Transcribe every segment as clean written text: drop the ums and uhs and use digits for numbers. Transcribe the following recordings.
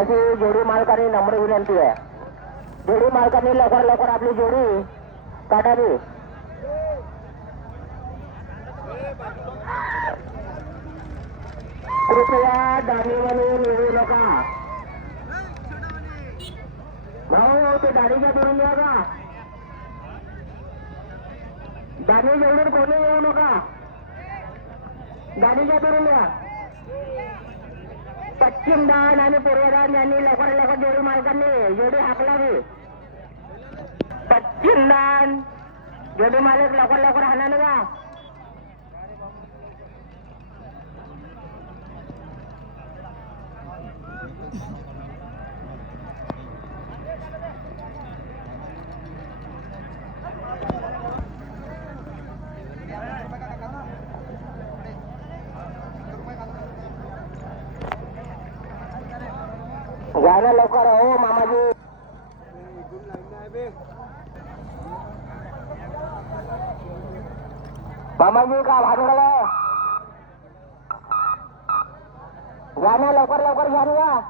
अशी जोडी मालकाने नम्र विनंती आहे. जोडी मालकाने लवकर लवकर आपली जोडी काढावी. कृपया दाढीवरून येऊ नका. भाऊ ते दाढीच्या करून द्या का. दाढी जोडून कोणी येऊ नका. दाढीच्या करून द्या. पश्चिम दान आणि पूर्वदान यांनी लवकर लवकर जोडी मालकांनी जोडी हाकलावी. पश्चिम दान जोडी मालक लवकर लवकर हाणाने का. जायला लवकर हो मामाजी. मामाजी का भांडवल जाण्या लवकर लवकर जाणूया.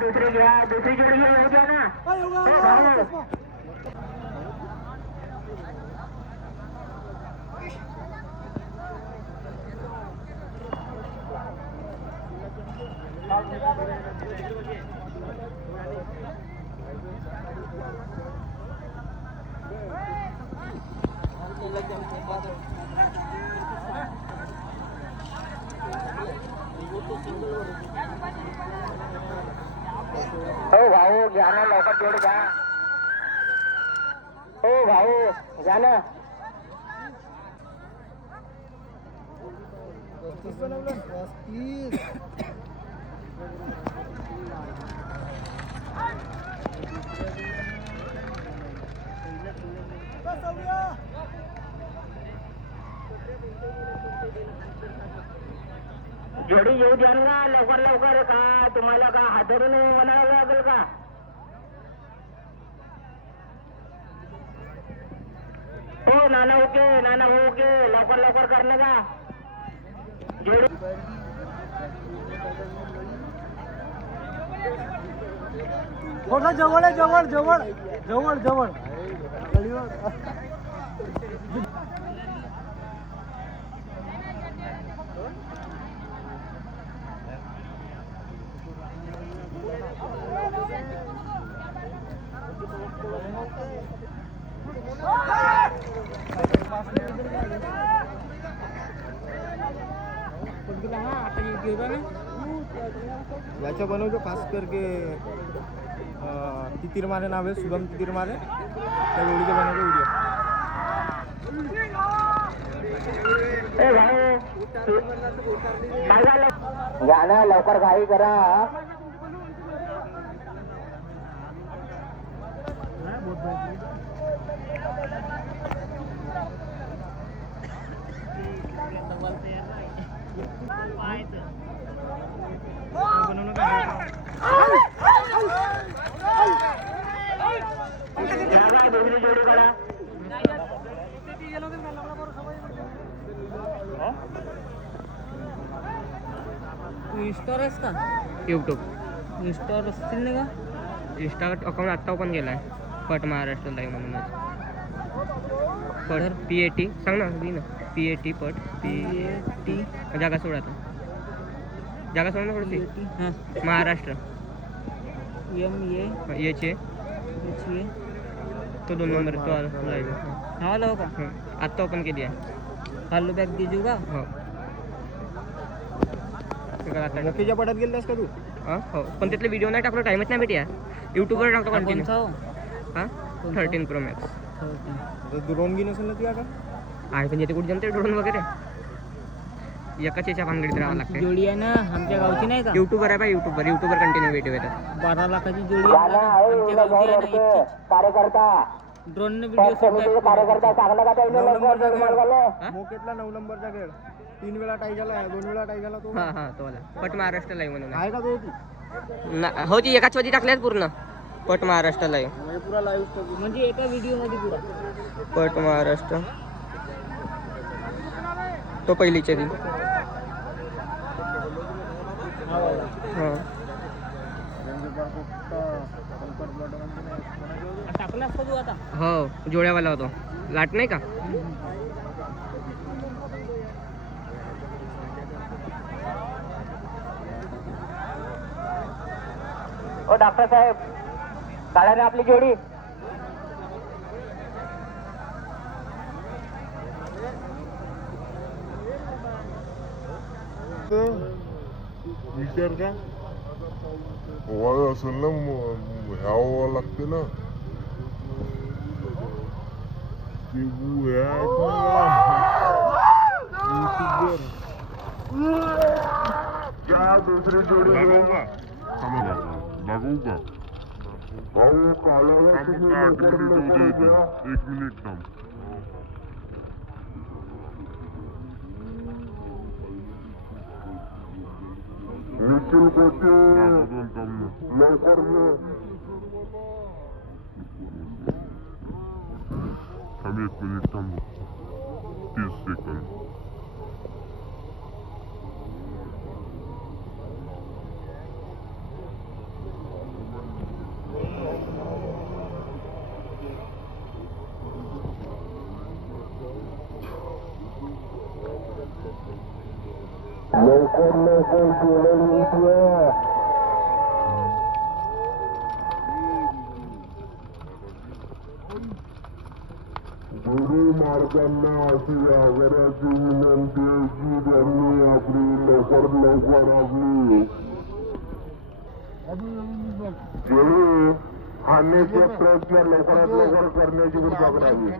दुसरी घ्या. दुसरी जोडी येऊ द्या ना. हो भाऊ घ्या ना लवकर जोडी घ्या. हो भाऊ घ्या ना. जोडी येऊ द्या ना लवकर लवकर. का तुम्हाला का हातरून म्हणावं लागेल का. हो नाना ओके. नाना ओके. लवकर लवकर करणे का जोडी. थोडा जवळ आहे. जवळ जवळ जवळ जवळ याच्या बनवतो खास करके तितीर मारे नाव आहे. शुभम तितीर मारे. त्या जोडीचे बनवतो व्हिडिओ. गाणं लवकर घाई करा. इंस्टावर आहेस का. यूट्यूब इंस्टावर असतील नाही का. इंस्टा अकाउंट आत्ता ओपन केला आहे. पट महाराष्ट्र लाईव्ह म्हणूनच. पट PAT सांग ना. PAT पट PAT जागा सोडा. जागा सोडा ना थोडीशी. हां महाराष्ट्र MA याचे तो 2 नंबर तो लाईव्ह. हा लाव का. आत्ता ओपन केली आहे. चालू बॅग देजू का. हो मोठीच्या पटात गेलास का तू. हो पण तिथले व्हिडिओ नाही टाकलो. टाईमच नाही भेटी. यूट्यूबवर टाकतो कंटिन्यू. हां 13 Pro Max. ड्रोन घेऊन असेल ना ती आता. आहे पण येते कुठे जमते ड्रोन वगैरे. एकाच याच्या भानगडीत राहावं लागते. जोडी आहे ना आमच्या गावची नाही का युट्यूबर आहे बा, युट्यूबर कंटिन्यू व्हिडिओ येतात. 12 लाखाची जोडी या आहे ना, ना, अहो, आमच्या इकडे गावची आहे जाऊन ना वरती कार्यकर्ता ड्रोन त्या व्हिडिओ समितीचे कार्यकर्ता चांगलं का त्याने लवकर जोडी मार्ग आलं. हा? मोकेतला 9 नंबरचा खेळ 3 वेळा टाई झाला 2 वेळा टाई झाला तो हा हा तो आला. पट महाराष्ट्र लाईव्ह म्हणून आहे. आहे का तो येते हो ती एकाच वरती टाकल्यात पूर्ण. पट महाराष्ट्र लाईव्ह. म्हणजे पुरा लाईव्ह म्हणजे एका व्हिडिओ मध्ये पुरा पट महाराष्ट्र तो पहिलीच्या ती. हा टाकला असता तू आता हो जोड्यावाला होतो. लाट नाही का. ओ डॉक्टर साहेब काढा ना आपली जोडी. विचार का असेल ना ह्यावं लागते ना दुसरी जोडी लागू का भाऊ काळाला एक मिनिट थांब. निखिल कोचे लवकर थांब 1 मिनिट थांब 30 सेकंद. लवकर जोडी मार्गांना अशी आग्रहाची विनंती आहे की त्यांनी आपली लवकर आपली जोडी आणण्याचे प्रयत्न लवकरात लवकर करण्याची कृपा करावी.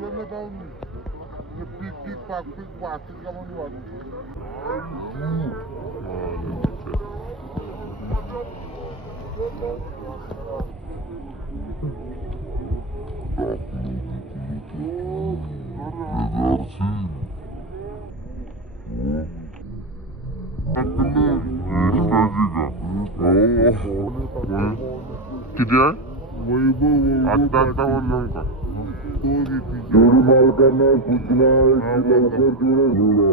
किती आहे आता म्हणून का जोडी मालकांना सूचना आहे की लवकर जोडा